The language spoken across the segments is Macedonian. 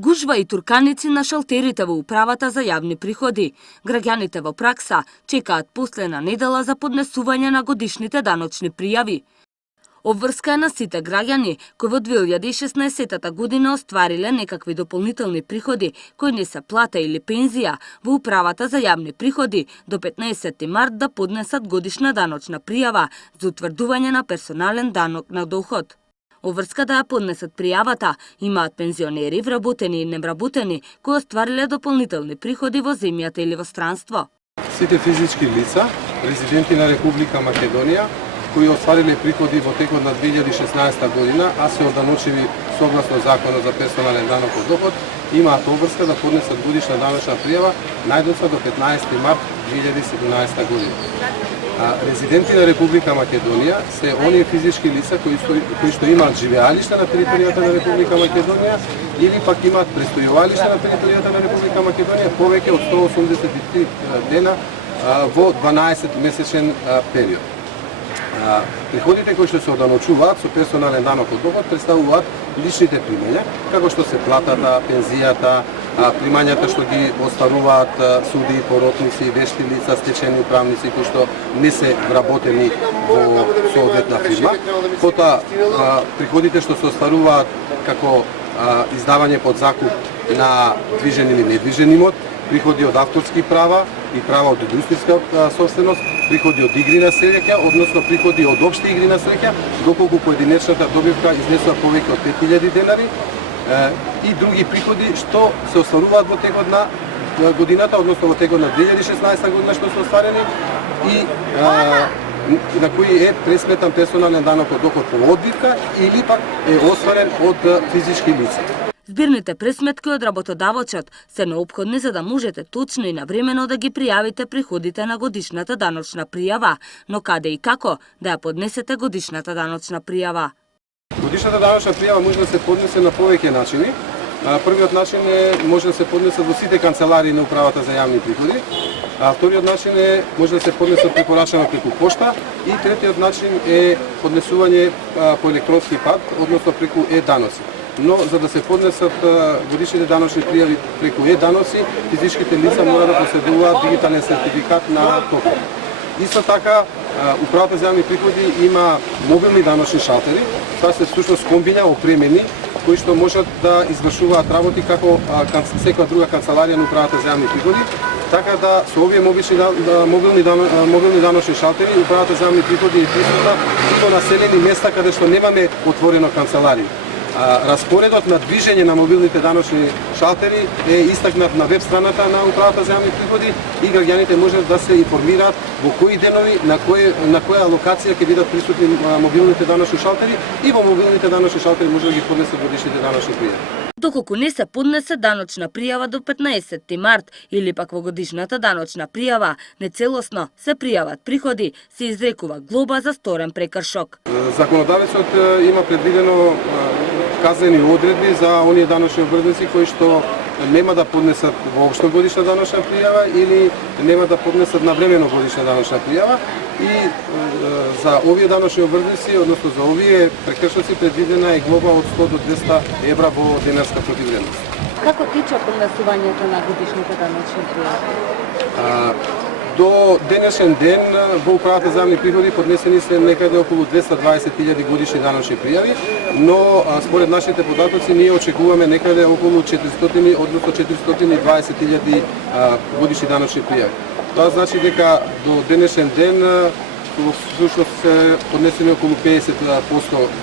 Гужва и турканици на шалтерите во управата за јавни приходи. Граѓаните во пракса чекаат последна недела за поднесување на годишните даночни пријави. Обврска е на сите граѓани кои во 2016 година оствариле некакви дополнителни приходи кои не се плата или пензија во управата за јавни приходи до 15 март да поднесат годишна даночна пријава за утврдување на персонален данок на доход. Обврска да ја поднесат пријавата имаат пензионери, вработени и невработени кои оствариле дополнителни приходи во земјата или во странство. Сите физички лица, резиденти на Република Македонија, кои оствариле приходи во текот на 2016 година, а се оданочиви согласно Законот за персонален данок од доход, имаат обврска да поднесат годишна даночна пријава најдоцна до 15 март 2017 година. Резиденти на Република Македонија се оние физички лица кои што имаат живеалиште на територијата на Република Македонија или пак имаат престојувалиште на територијата на Република Македонија повеќе од 183 дена во 12-месечен период. Приходите кои што се оданочуваат со персонален данок од доход представуваат личните примања, како што се платата, пензијата, примањата што ги остваруваат суди, поротници, вешти лица, стечени управници кои што не се вработени во соодветна фирма. Потоа приходите што се остваруваат како издавање под закуп на движен или недвижен имот, приходи од авторски права и права од индустријска собственост, приходи од игри на среќа, односно приходи од општи игри на среќа, доколку поединечната добивка изнесува повеќе од 5000 денари, и други приходи што се остваруваат во текот на годината, односно во текот на 2016 година што се остварени и на кои е пресметан персонален данок од доход по одбивка или пак е остварен од физички лица. Збирните пресметки од работодавачот се неопходни за да можете точно и навремено да ги пријавите приходите на годишната даночна пријава, но каде и како да ја поднесете годишната даночна пријава? Годишната даночна пријава може да се поднесе на повеќе начини. Првиот начин може да се поднесе во сите канцеларии на управата за јавни приходи. Вториот начин може да се поднесе препорачано преку пошта и третиот начин е поднесување по електронски пат, односно преку е-даноци. Но за да се поднесат годишните даночни пријави преку е-даноци, физичките лица мора да поседуваат дигитален сертификат на токен. Исто така, управата за јавни приходи има мобилни даночни шалтери. Тоа се всушност комбиња опремени кои што можат да извршуваат работи како секоја друга канцеларија на управата за јавни приходи. Така да со овие мобилни даночни шалтери управата за јавни приходи е присутна и во населени места каде што немаме отворено канцеларија. Распоредот на движење на мобилните даночни шалтери е истакнат на веб страната на управата за јавни приходи и граѓаните можат да се информираат во кои денови, на која локација ќе бидат присутни мобилните даночни шалтери и во мобилните даночни шалтери може да ги поднесат годишните даночни пријави. Доколку не се поднесе даночна пријава до 15 март или пак во годишната даночна пријава нецелосно се пријават приходи, се изрекува глоба за сторен прекршок. Законодавецот има предвидено казнени одредби за оние даночни обврзници кои што нема да поднесат воопшто годишна даночна пријава или нема да поднесат навремено годишна даночна пријава и за овие даночни обврзници, односно за овие прекршоци предвидена е глоба од 100 до 200 евра во денарска противвредност. Како тече поднесувањето на годишните даночни пријави? До денешен ден во управата за јавни приходи поднесени се некаде околу 220.000 годишни даночни пријави, но според нашите податоци ние очекуваме некаде околу 400, односно 420.000 годишни даночни пријави. Тоа значи дека до денешен ден всушност се поднесени околу 50%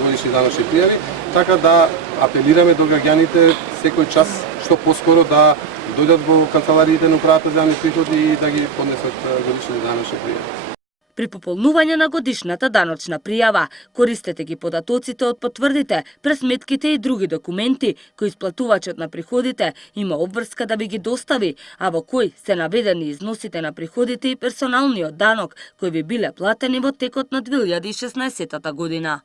годишни даночни пријави, така да апелираме до граѓаните секој час што поскоро да дојдат во канцелариите на управата за јавни приходи и да ги поднесат годишните даночни пријави. При пополнување на годишната даночна пријава, користете ги податоците од потврдите, пресметките и други документи кои исплатувачот на приходите има обврска да ви ги достави, а во кои се наведени износите на приходите и персоналниот данок кои ви биле платени во текот на 2016 година.